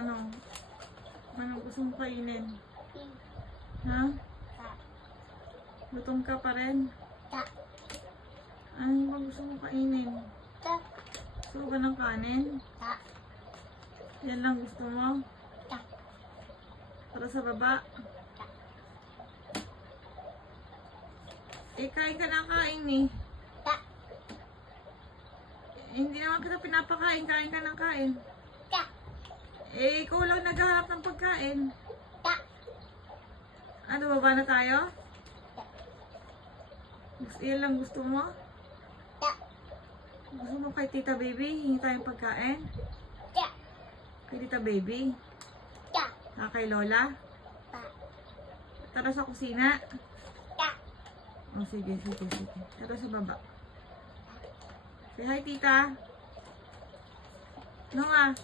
Ano? Ano gusto mo kainin? Ha? Gutom ka pa rin? Ano ba gusto mo kainin? Gusto ka ng kanin? Yan lang gusto mo? Para sa baba? Eh, kain ka na kain eh. Hindi naman kita pinapakain, kain ka ng kain. Eh, ikaw lang naghahanap ng pagkain. Ano, baba na tayo? Yan lang gusto mo? Gusto mo kay Tita Baby? Hingi tayong pagkain? Kay Tita Baby? Kay Lola? Tara sa kusina? Oh, sige. Tara sa baba. Say hi, Tita. Noah.